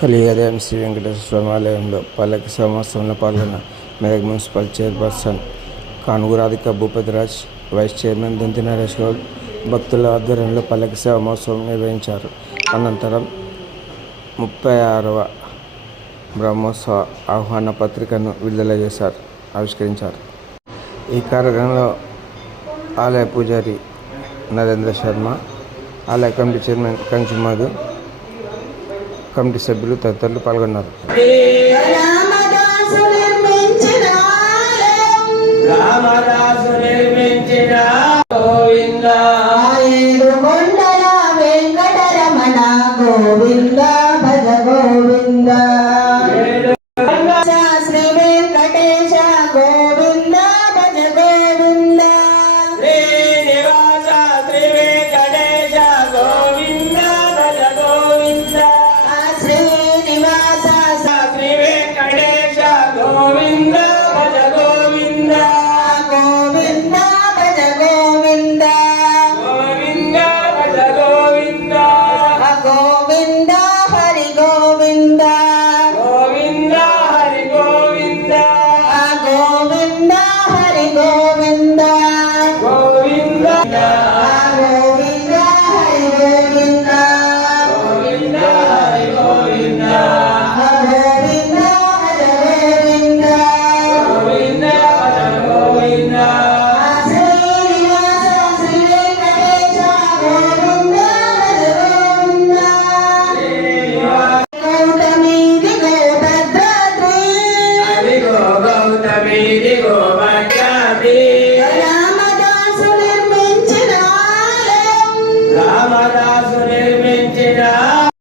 కలియాదయం శ్రీ వెంకటేశ్వర స్వామి ఆలయంలో పల్లకి మహోత్సవంలో పాల్గొన్న మెదక్ మున్సిపల్ చైర్పర్సన్ కానుగు రాధిక భూపతిరాజ్, వైస్ చైర్మన్ దొంతి నరేష్ గౌడ్ భక్తుల ఆధ్వర్యంలో పల్లకి మహోత్సవం నిర్వహించారు. అనంతరం 36వ బ్రహ్మోత్సవ ఆహ్వాన పత్రికను విడుదల ఆవిష్కరించారు. ఈ కార్యక్రమంలో ఆలయ పూజారి నరేంద్ర శర్మ, ఆలయ కమిటీ చైర్మన్ కంచు మధు, కమిటీ సభ్యులు తదితరులు పాల్గొన్నారు. రామదాసు నిర్మించిన